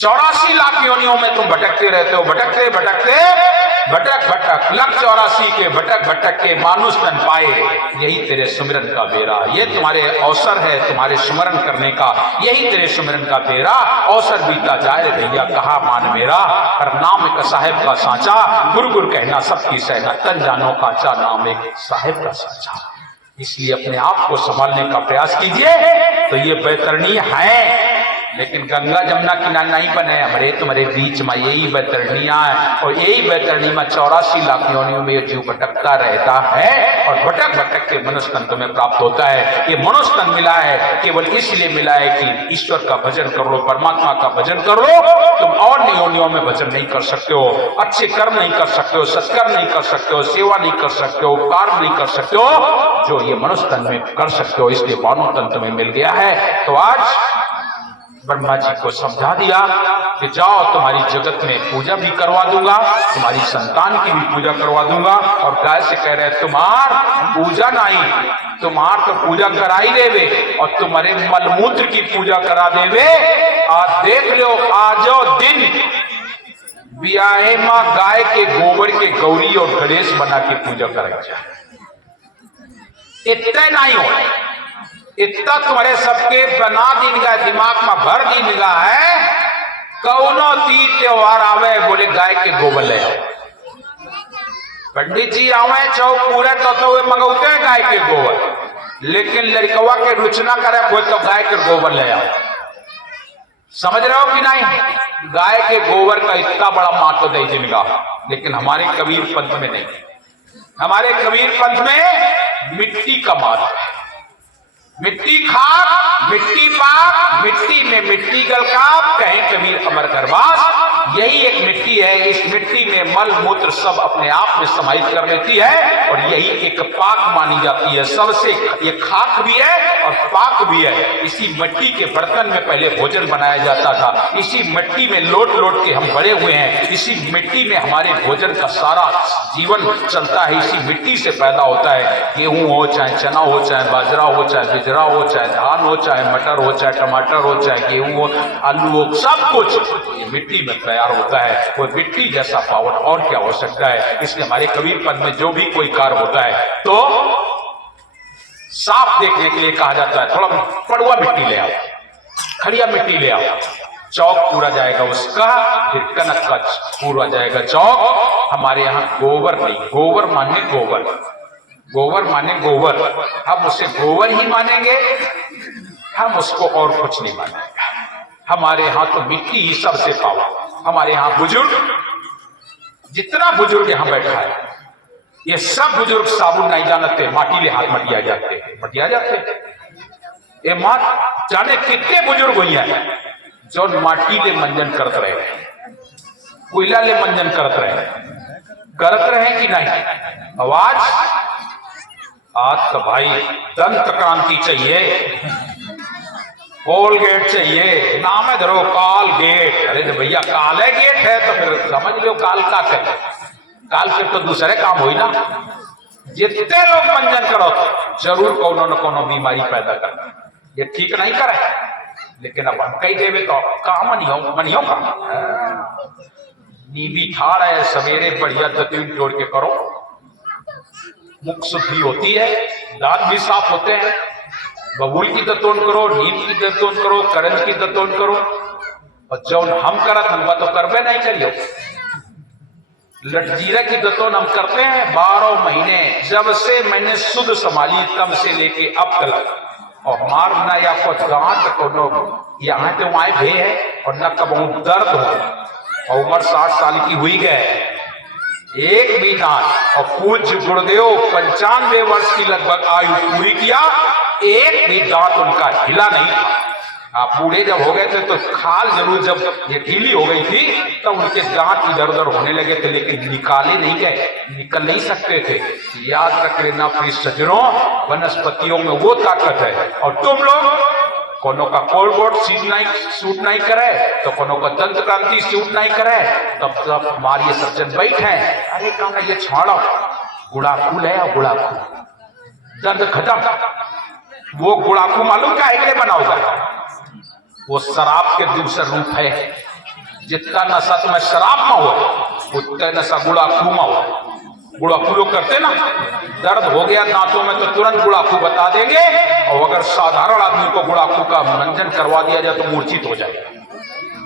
84 लाख योनियों में तुम भटकते रहते हो, भटकते भटकते भटक भटक लख 84 के भटक भटक के मानुष तन पाए, यही तेरे सुमिरन का बेरा। ये तुम्हारे अवसर है तुम्हारे सुमरन करने का, यही तेरे सुमिरन का बेरा। अवसर बीता जाए रे भैया कहा मान मेरा, हर नाम एक साहेब का सांचा, गुरु गुरु कहना सबकी सहना, तन जानो काचा नाम एक साहेब का सांचा। इसलिए अपने आप को संभालने का प्रयास कीजिए। तो ये बैतरणी है, लेकिन गंगा जमुना किनारे नहीं बने, हमारे तुम्हारे बीच में यही बैतरणियां है, और यही बैतरणी में 84 लाख योनियों में जीव भटकता रहता है, और भटक भटक के मनुष्य तन तुम्हें प्राप्त होता है। ये मनुष्य तन मिला है केवल इसलिए मिला है कि ईश्वर का भजन कर लो, परमात्मा का भजन कर लो। तुम और योनियों में भजन नहीं कर सकते हो, अच्छे कर्म नहीं कर सकते हो, सत्कर्म नहीं कर सकते हो, सेवा नहीं कर सकते हो, उपकार नहीं कर सकते हो, जो ये मनुष्य तन में कर सकते हो। इसलिए मानव तन तुम्हें मिल गया है। तो आज ब्रह्मा जी को समझा दिया कि जाओ तुम्हारी जगत में पूजा भी करवा दूंगा, तुम्हारी संतान की भी पूजा करवा दूंगा। और गाय से कह रहे तुम्हार पूजा नहीं, तुम्हार तो पूजा करा ही देवे, और तुम्हारे मलमूत्र की पूजा करा देवे। आज देख लो आजो दिन ब्याहे मां गाय के गोबर के गौरी और गणेश बना के पूजा कराई जाए। इतना नहीं हो, इतना तुम्हारे सबके बना दीनगा, दिमाग में भर दीनगा है। कौनो तीज त्योहार आवे बोले गाय के गोबर ले आओ, पंडित जी आवे चौक पूरे तो वे मंगौते हैं गाय के गोबर, लेकिन लड़कवा के रुचना करे कोई तो गाय के गोबर ले आओ। समझ रहे हो कि नहीं? गाय के गोबर का इतना बड़ा महत्व दे जिनका, लेकिन हमारे कबीर पंथ में नहीं। हमारे कबीर पंथ में मिट्टी का महत्व है। मिट्टी खाक मिट्टी पाक, मिट्टी में मिट्टी गलकाप, कहें कबीर अमर करवास। यही एक मिट्टी है, इस मिट्टी में मल मूत्र सब अपने आप में समाहित कर लेती है, और यही एक पाक मानी जाती है। सबसे ये खाक भी है और पाक भी है। इसी मिट्टी के बर्तन में पहले भोजन बनाया जाता था, इसी मिट्टी में लोट लोट के हम बड़े हुए हैं, इसी मिट्टी में हमारे भोजन का सारा जीवन चलता है, इसी मिट्टी से पैदा होता है। गेहूं हो, चाहे चना हो, चाहे बाजरा हो, चाहे बिजरा हो, चाहे धान हो, चाहे मटर हो, चाहे टमाटर हो, चाहे गेहूं हो, आलू हो, सब कुछ ये मिट्टी में तैयार होता है। कोई मिट्टी जैसा पावन और क्या हो सकता है। इसलिए हमारे कबीर पंथ में जो भी कोई कार्य होता है तो साफ देखने के लिए कहा जाता है थोड़ा पड़ुआ मिट्टी ले आओ, खड़िया मिट्टी ले आओ, चौक पूरा जाएगा उसका, फिर कनक का पूरा जाएगा चौक। हमारे यहाँ गोबर नहीं, गोबर माने गोबर, गोबर माने गोबर, हम उसे गोबर ही मानेंगे, हम उसको और कुछ नहीं मानेंगे। हमारे यहाँ तो मिट्टी ही सबसे पावन। हमारे यहाँ बुजुर्ग, जितना बुजुर्ग यहाँ बैठा है, ये सब बुजुर्ग साबुन नहीं जानते, माटी ले हाथ मटिया जाते, मटिया जाते। ये मात जाने कितने बुजुर्ग हुई हैं जो माटी ले मंजन करते रहे, कोयला ले मंजन करते रहे कि नहीं? आवाज आज तो भाई दंत क्रांति चाहिए, कोलगेट चाहिए, नाम है धरो कालगेट। अरे तो भैया काले गेट है तो फिर समझ लो काल का है, काल से तो दूसरे काम हो ना। जितने लोग मंजन करो जरूर कोनो न कोनो बीमारी पैदा कर, ये ठीक नहीं करे, लेकिन अब हम कही देवे तो काम मनियो का नींबी ठाड़ है, सवेरे बढ़िया दतीन तोड़ के करो, मुख शुद्धि होती है, दांत भी साफ होते हैं। बबूल की दतोन करो, नीम की दतोन करो, करंज की दतोन करो, और जो हम करत हम तो करबे नहीं करियो। लटजीरा की दतोन हम करते हैं 12 महीने, जब से मैंने शुद्ध संभाली तब से लेके अब तक, और हमार ना या कुछ गांठ को यहाँ तो वहां भे है, और न कबू दर्द हो, और उम्र 60 साल की हुई गए, एक भी दांत। और पूज्य गुरुदेव 95 वर्ष की लगभग आयु पूरी किया, एक भी दांत उनका हिला नहीं था। बूढ़े जब हो गए थे तो खाल जरूर जब ये ढीली हो गई थी तब तो उनके दांत इधर उधर होने लगे थे, लेकिन निकाले नहीं गए, निकल नहीं सकते थे। याद रख लेना प्रिय सज्जनों, वनस्पतियों में वो ताकत है। और तुम लोग कोनो का कोलगोट सूट नहीं करे तो कोनो का दंत क्रांति सूट नहीं करे, तब तब हमारे सज्जन बैठे हैं, अरे कहा ये छोड़ो, गुड़ाकू ले आओ, गुड़ाकू दर्द खत्म। वो गुड़ाकू मालूम क्या है बना होगा, वो शराब के दूसरा रूप है। जितना नशा तुम्हें शराब में हो उतना नशा गुड़ाखू में हो। गुड़ाखू लोग करते ना, दर्द हो गया दांतों में तो तुरंत गुड़ाखू बता देंगे, और अगर साधारण आदमी को गुड़ाखू का मंजन करवा दिया जाए तो मूर्छित हो जाएगा।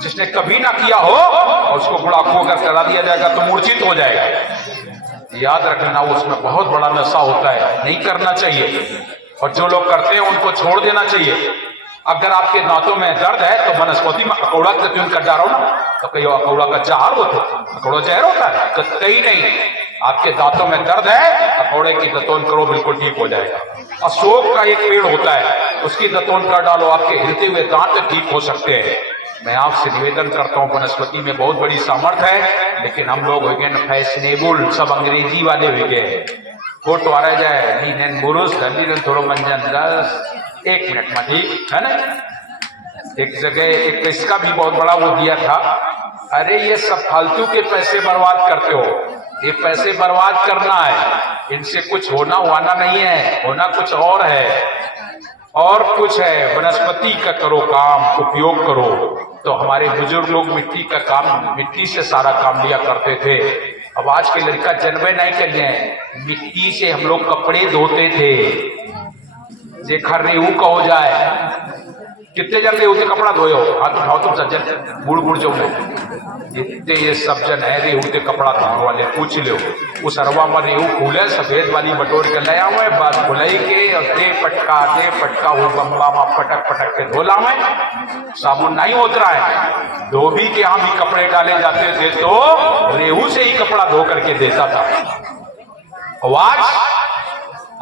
जिसने कभी ना किया हो और उसको गुड़ाखू अगर करा दिया जाएगा तो मूर्छित हो जाएगा। याद रखना, उसमें बहुत बड़ा नशा होता है, नहीं करना चाहिए। और जो लोग करते हैं उनको छोड़ देना चाहिए। अगर आपके दांतों में दर्द है तो वनस्पति में अकौड़ा चून कर जा रहा हो ना, तो कहीं अकौड़ा का जहर होता है, अकौड़ा जहर होता है तो कहीं नहीं। आपके दांतों में दर्द है, अकौड़े की दतोन करो, बिल्कुल ठीक हो जाएगा। अशोक का एक पेड़ होता है, उसकी दतोन कर डालो, आपके हिलते हुए दांत ठीक हो सकते हैं। मैं आपसे निवेदन करता हूँ, वनस्पति में बहुत बड़ी सामर्थ्य है, लेकिन हम लोग हो गए फैशनेबल, सब अंग्रेजी वाले हो गए। फोटो आ रहा जाए नीन बुरुष धनी थोड़ो मंजन 1 मिनट में ठीक है ना। एक जगह एक इसका भी बहुत बड़ा वो दिया था, अरे ये सब फालतू के पैसे बर्बाद करते हो, ये पैसे बर्बाद करना है, इनसे कुछ होना वाना नहीं है, होना कुछ और है, और कुछ है। वनस्पति का करो काम, उपयोग करो। तो हमारे बुजुर्ग लोग मिट्टी का काम, मिट्टी से सारा काम लिया करते थे। अब आज के लड़का जन्मे नहीं करिए, मिट्टी से हम लोग कपड़े धोते थे। देखा रेहू का हो जाए, कितने जन रेहू से कपड़ा धोए हो? हाथ उठाओ तुम सज्जन, बुढ़ बुढ़ जो इतने ये सब जन है रेहू से कपड़ा धोने वाले, पूछ लो। उस अरवा में रेहू फूले सफेद वाली बटोर के ले आवे, बस फुलाई के और दे पटका वो बम्बा में पटक पटक के धोला में। साबुन नहीं होता है, धोबी के यहाँ भी कपड़े डाले जाते थे तो रेहू से ही कपड़ा धो करके देता था।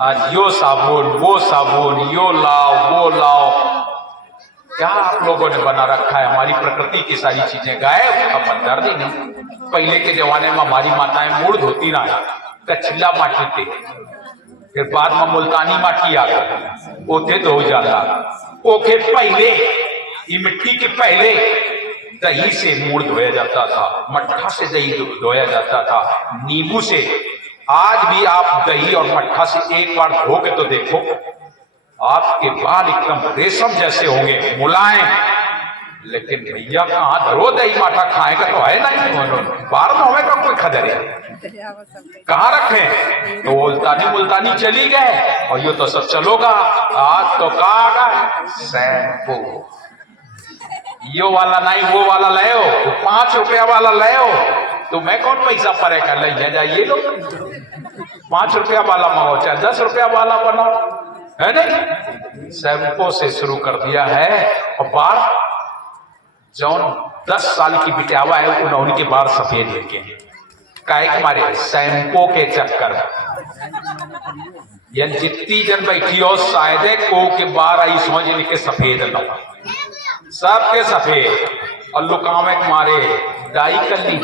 आज यो साबुन वो साबुन, यो लाओ वो लाओ, क्या आप लोगों ने बना रखा है? हमारी प्रकृति की सारी चीजें गायब, अब दर्द ही नहीं। पहले के जमाने में हमारी माताएं मूड़ धोती ना, कछला माटी थे, फिर बाद में मुल्तानी माटी आ गई, ओथे धो जाला। ओके पहले ये मिट्टी के पहले दही से मूड़ धोया जाता था, मट्ठा से दही धोया जाता था, नींबू से। आज भी आप दही और मट्ठा से एक बार धो के तो देखो, आपके बाल एकदम रेशम जैसे होंगे, मुलायम। लेकिन भैया कहाँ धरो दही माठा खाएगा तो है नहीं, बाहर में होगा कोई खदर कहाँ रखे? तो मुल्तानी चली गए, और ये तो सब चलोगा। आज तो कहा शैम्पू, यो वाला नहीं वो वाला ले हो, 5 रुपया वाला ले हो, तो मैं कौन पैसा पड़ेगा, ले जाइए लोग। 5 रुपया वाला मंगाओ चाहे 10 रुपया वाला बनाओ, है नहीं? शैम्पू से शुरू कर दिया है। और बाल जौन 10 साल की बिटावा है उनके बाल सफेद लेके काहे के मारे शैम्पू के चक्कर। या जितनी जन बैठी हो शायद को के बार आई समझ के सफेद न सबके सफेद, और लुकावे के मारे डाई कर ली,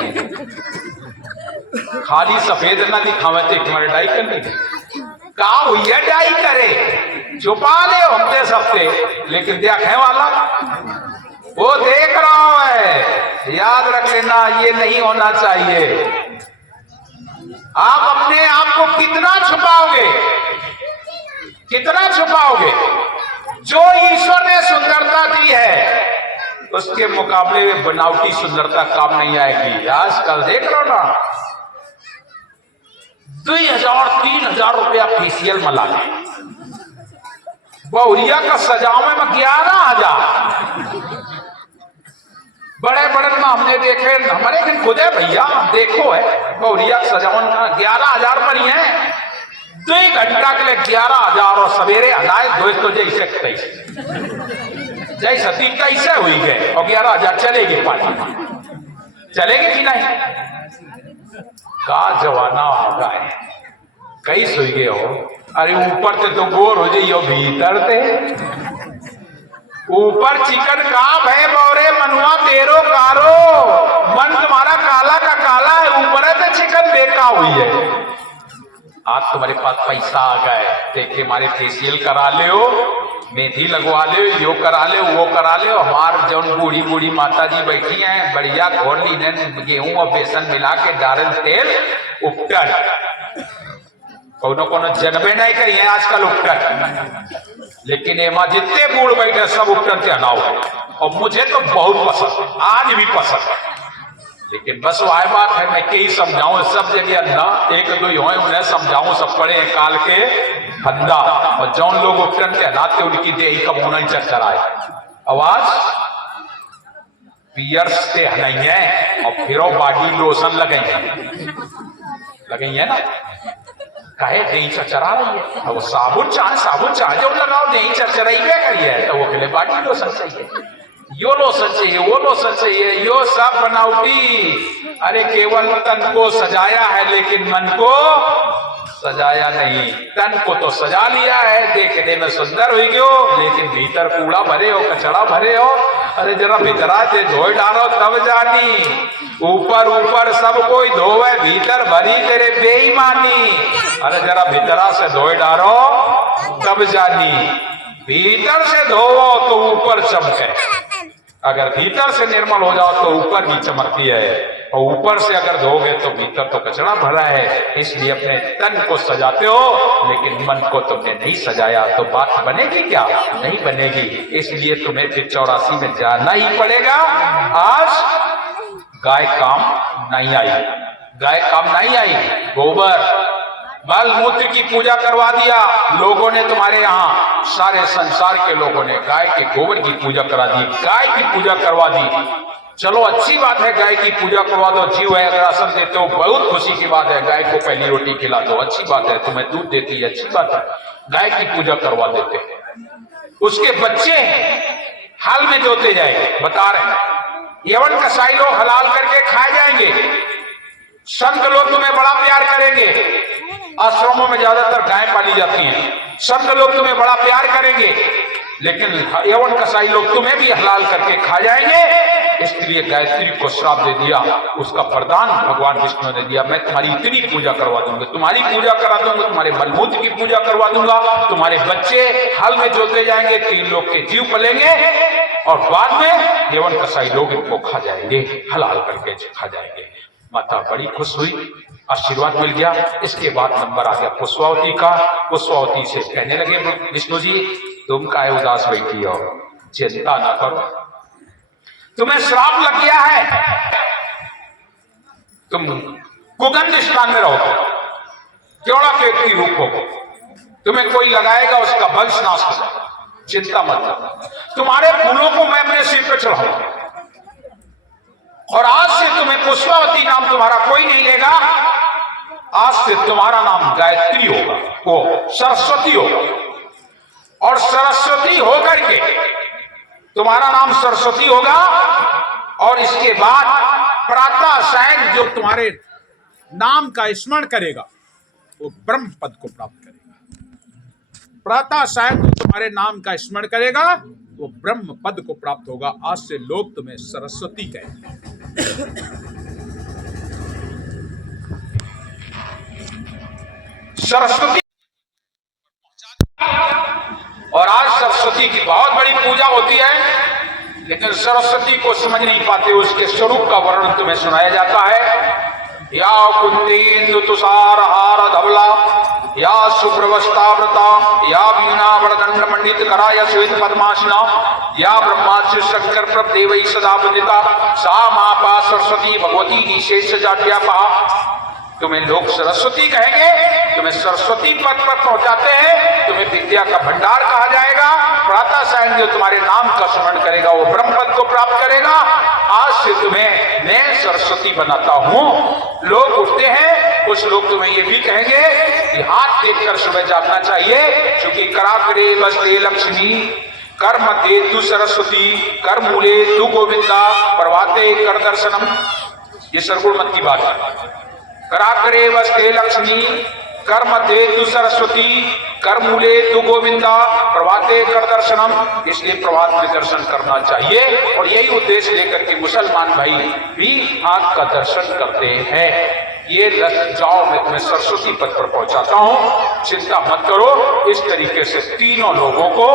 खाली सफेद ना दिखावे थे तुम्हारे डाई कर ली। का हुई है डाई करे, छुपा ले हमसे सबसे, लेकिन देखे वाला वो देख रहा है। याद रख लेना, ये नहीं होना चाहिए। आप अपने आप को कितना छुपाओगे, कितना छुपाओगे? जो ईश्वर ने सुंदरता दी है उसके मुकाबले में बनावटी सुंदरता काम नहीं आएगी। आजकल देख लो ना, 2000-3000 रुपया फेशियल में लागे, बहुरिया का सजावे में 11,000। बड़े बड़े में हमने देखे, हमारे दिन खुद है भैया, देखो है बहुरिया सजावन का 11,000 पर ही है। 2 घंटा के लिए 11,000, और सवेरे हलाए दोस्तों जैसे जैसे 23 हुई गए, और 11,000 चलेगी पार्टी, चलेगी कि नहीं? का जवाना आ गया है, कई सुई गए हो। अरे ऊपर से तो गोर हो जाइयो, भीतर से ऊपर चिकन काम है बोरे मनुआ तेरो कारो, मन तुम्हारा काला का काला है, ऊपर से चिकन बेका हुई है। आज तुम्हारे पास पैसा आ गए, देखे हमारे फेशियल करा ले हो, मेथी लगवा ले, यो करा ले वो करा ले। हमार जो बूढ़ी बूढ़ी माता जी बैठी हैं, बढ़िया घोर ली ने गेहूं और बेसन मिला के डारल तेल उपटन, कोनो कोनो जनबे नहीं करिए आजकल उपटन, लेकिन एमा जितने बूढ़ बैठे सब उपटन से हलाओ। और मुझे तो बहुत पसंद, आज भी पसंद। लेकिन बस वह बात है, मैं कई समझाऊं सब जगह अंधा एक दो हो उन्हें समझाऊं, सब पड़े काल के अंधा। और जौन लोग उपकरण के हलाते उनकी दे कब होना ही चरचराए आवाज पियर्स से नहीं है और फिर बॉडी लोशन लगे है ना, कहे दही चरचरा रही है, तो वो साबुन चाह जो लगाओ दही चरचराई क्या करिए, तो वो कहले बॉडी लोशन चाहिए, यो लोशन चाहिए, वो लोशन चाहिए, यो सब बनावटी। अरे केवल तन को सजाया है लेकिन मन को सजाया नहीं। तन को तो सजा लिया है, देखने में सुंदर हुई गयो, लेकिन भीतर कूड़ा भरे हो, कचरा भरे हो। अरे जरा भीतरा से धोए डालो तब जानी, ऊपर ऊपर सब कोई धोवे, भीतर भरी तेरे बेईमानी। अरे जरा भीतरा से धोए डालो तब जानी, भीतर से धोवो तो ऊपर चमके। अगर भीतर से निर्मल हो जाओ तो ऊपर भी चमकती है, और ऊपर से अगर धोगे तो भीतर तो कचरा भरा है। इसलिए अपने तन को सजाते हो लेकिन मन को तुमने नहीं सजाया, तो बात बनेगी क्या? नहीं बनेगी। इसलिए तुम्हें फिर 84 में जाना ही पड़ेगा। आज गाय काम नहीं आई, गाय काम नहीं आई, गोबर मल मूत्र की पूजा करवा दिया लोगों ने, तुम्हारे यहाँ सारे संसार के लोगों ने गाय के गोबर की पूजा करा दी, गाय की पूजा करवा दी। चलो अच्छी बात है, गाय की पूजा करवा दो, जीव है अगर आसन देते हो बहुत खुशी की बात है, गाय को पहली रोटी खिला दो, अच्छी बात है, तुम्हें दूध देती है, अच्छी बात है, गाय की पूजा करवा देते हैं। उसके बच्चे हाल में जोते जाएंगे, बता रहे यवन कसाई लोग हलाल करके खाए जाएंगे, संत लोग तुम्हें बड़ा प्यार करेंगे, आश्रमों में ज्यादातर गाय पाली जाती हैं, संत लोग तुम्हें बड़ा प्यार करेंगे, लेकिन यवन कसाई लोग तुम्हें भी हलाल करके खा जाएंगे। इसलिए गायत्री को श्राप दे दिया, उसका वरदान भगवान विष्णु ने दिया, मैं तुम्हारी इतनी पूजा करवा दूंगा, तुम्हारी पूजा करा दूंगा, तुम्हारे मलमूत्र की पूजा करवा दूंगा, तुम्हारे बच्चे हल में जोते जाएंगे, 3 लोग के जीव पलेंगे, और बाद में यवन कसाई लोग इनको खा जाएंगे, हलाल करके खा जाएंगे। माता बड़ी खुश हुई, आशीर्वाद मिल गया। इसके बाद नंबर आ गया पुष्पावती का। पुष्पावती से कहने लगे विष्णु जी तुम काहे उदास बैठी हो, चिंता ना करो, तुम्हें श्राप लग गया है, तुम कुगंध स्थान में रहोगे, क्योड़ा के रूप होगे, तुम्हें कोई लगाएगा उसका वंश नाश हो जाएगा, चिंता मत करो, तुम्हारे फूलों को मैं अपने सिर पर चढ़ाऊंगा, और आज से तुम्हें पुष्पावती नाम तुम्हारा कोई नहीं लेगा, आज से तुम्हारा नाम गायत्री होगा, वो सरस्वती होगा, और सरस्वती होकर के तुम्हारा नाम सरस्वती होगा, और इसके बाद प्रातः सायं जो तुम्हारे नाम का स्मरण करेगा वो ब्रह्म पद को प्राप्त करेगा। प्रातः सायं जो तुम्हारे नाम का स्मरण करेगा वो ब्रह्म पद को प्राप्त होगा। आज से लोग तुम्हें सरस्वती कहेंगे। सरस्वती, और आज सरस्वती की बहुत बड़ी पूजा होती है, लेकिन सरस्वती को समझ नहीं पाते, उसके स्वरूप का वर्णन तुम्हें सुनाया जाता है। या कुंदेन्दु तुषार हार धवला, या शुभ्रवस्तावृता, या वीणा वरदंड मंडित करा, या श्वेत पद्मासना, या ब्रह्माच्य शंकर प्रदेवै सदा वंदिता, सा मापा सरस्वती भगवती निशेष जाट्यापा। तुम्हें लोग सरस्वती कहेंगे, तुम्हें सरस्वती पद पर पहुंचाते हैं, तुम्हें विद्या का भंडार कहा जाएगा। प्रातः सायं जो तुम्हारे नाम का स्मरण करेगा वो ब्रह्म पद को प्राप्त करेगा। आज से तुम्हें मैं सरस्वती बनाता हूं। लोग उठते हैं, कुछ लोग तुम्हें ये भी कहेंगे कि हाथ देख कर सुबह जागना चाहिए, क्योंकि कराग्रे वस्ते लक्ष्मी, कर मध्य तु सरस्वती, कर मूले तु गोविंदा, प्रभाते कर दर्शनम। ये सरगुण मत की बात है। कराग्रे वस्ते लक्ष्मी, कर मध्य तु सरस्वती, कर मूले तु गोविंदा, प्रभाते कर दर्शनम। इसलिए प्रभात में दर्शन करना चाहिए, और यही उद्देश्य लेकर के मुसलमान भाई भी आंख का दर्शन करते हैं। ये जाओ, मैं तुम्हें सरस्वती पद पर पहुंचाता हूं, चिंता मत करो। इस तरीके से तीनों लोगों को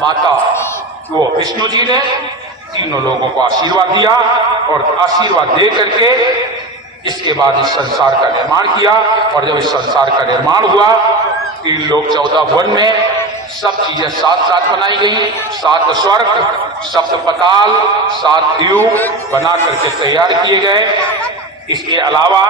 माता वो विष्णु जी ने तीनों लोगों को आशीर्वाद दिया, और आशीर्वाद दे करके इसके बाद इस संसार का निर्माण किया। और जब इस संसार का निर्माण हुआ, 3 लोग 14 वन में सब चीजें साथ साथ बनाई गई। 7 स्वर्ग, 7 पताल, 7 द्वीप बना करके तैयार किए गए। इसके अलावा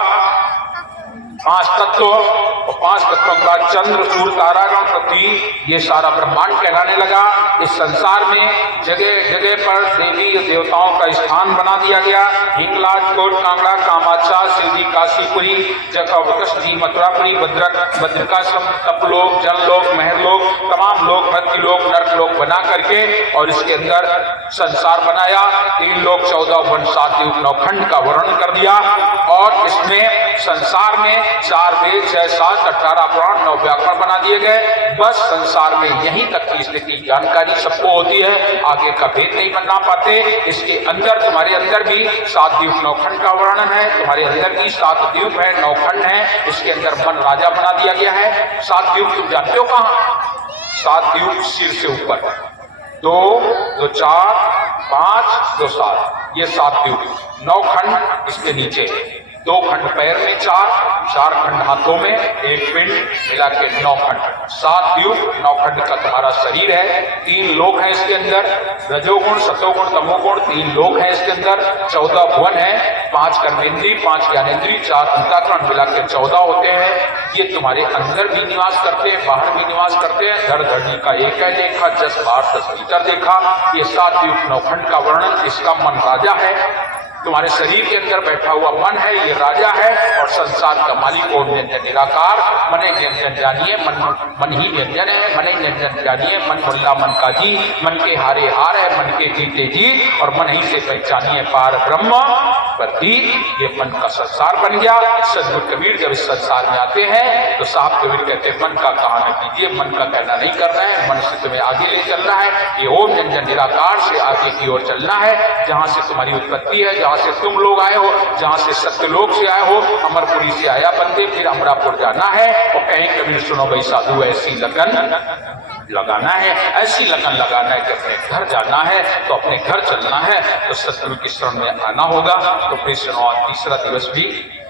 5 तत्व और 5 तत्वों के बाद चंद्र, सूर्य, तारागण, पृथ्वी, ये सारा ब्रह्मांड कहलाने लगा। इस संसार में जगह जगह पर देवी देवताओं का स्थान बना दिया गया। हिंगलाज, कोट, कांगड़ा, कामाक्षा, शिवजी, काशीपुरी, कृष्ण जी, मथुरापुरी, बद्रिकाश्रम, तपलोक, जनलोक, महरलोक, तमाम लोक, मृत्युलोक, नरकलोक बना करके और इसके अंदर संसार बनाया। 3 लोक, 14 वन, 7 द्वीप, 9 खंड का वर्णन कर दिया। और इसमें संसार में 4 वेद, 6 शास्त्र, 18 पुराण, 9 व्याकरण बना दिए गए। बस संसार में यहीं तक की स्थिति जानकारी सबको होती है, आगे का भेद नहीं बना पाते। इसके अंदर तुम्हारे अंदर भी 7 द्वीप 9 खंड का वर्णन है, तुम्हारे अंदर भी 7 द्वीप है, 9 खंड है। इसके अंदर मन राजा बना दिया गया है। 7 द्वीप तुम जानते हो कहां? 7 द्वीप सिर से ऊपर, 2, 2, 4, 5, 2, 7, ये 7 द्वीप। 9 खंड इसके नीचे, 2 खंड पैर में, 4 खंड हाथों में, 1 पिंड, मिला के 9 खंड। 7 द्वीप 9 खंड का तुम्हारा शरीर है। 3 लोक है इसके अंदर, रजोगुण, सतोगुण, तमोगुण, 3 लोक है इसके अंदर। 14 भुवन है, 5 कर्मेंद्री, 5 ज्ञानेंद्री, 4 अंतःकरण, मिला के 14 होते हैं। ये तुम्हारे अंदर भी निवास करते हैं, बाहर भी निवास करते हैं। धड़ धड़ी का एक है देखा, 10 बार 10 मीटर देखा। ये 7 द्वीप 9 खंड का वर्णन, इसका मन राजा है। तुम्हारे शरीर के अंदर बैठा हुआ मन है, ये राजा है। और संसार का मालिक ओम व्यंजन निराकार, मने व्यंजन जानिए, मन ही व्यंजन है। मने व्यंजन जानिए, मन मुल्ला मन का जी, मन के हारे हार है, मन के जीते जीत, और मन ही से पहचानिए पार ब्रह्म प्रतीत। ये मन का संसार बन गया। सदगुरु कबीर जब इस संसार में आते हैं तो साहब कबीर कहते हैं मन का कहना कीजिए, मन का कहना नहीं करना है, मन से तुम्हें आगे ले चलना है। ये ओम व्यंजन निराकार से आगे की ओर चलना है। जहां से तुम्हारी उत्पत्ति है, जहां से तुम लोग आए हो, जहां से सत्यलोक से आए हो, अमरपुरी से आया बंदे, फिर अमरापुर जाना है। और कहीं कबीर सुनो भाई साधु ऐसी लगन लगाना है, ऐसी लगन लगाना है कि अपने घर जाना है तो अपने घर चलना है, तो सतगुरु की शरण में आना होगा। तो फिर सुनो, तीसरा दिवस भी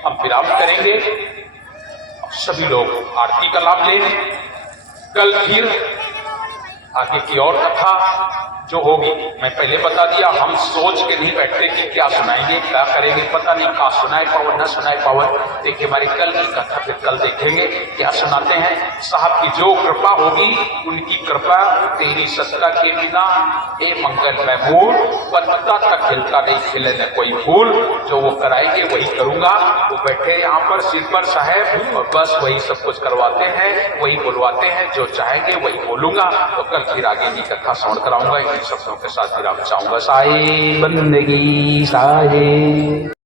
हम विराम करेंगे। सभी लोग आरती का लाभ लें। कल फिर आगे की और कथा जो होगी, मैं पहले बता दिया, हम सोच के नहीं बैठते कि क्या सुनाएंगे, क्या करेंगे, पता नहीं कहा सुनाए पावर न सुनाए पावर। देखिए हमारी कल की कथा फिर कल देखेंगे क्या सुनाते हैं। साहब की जो कृपा होगी, उनकी कृपा तेरी सत्ता के बिना ए मंगल महमूद, पत्ता तक खिलता नहीं, खिले न कोई फूल। जो वो कराएंगे वही करूंगा। वो बैठे यहाँ पर सिर पर साहेब, और बस वही सब कुछ करवाते हैं, वही बुलवाते हैं, जो चाहेंगे वही बोलूंगा। तो कल फिर आगे की कथा श्रवण कराऊंगा। शब्दों के साथ विराम चाहूंगा। साई बंदगी साई।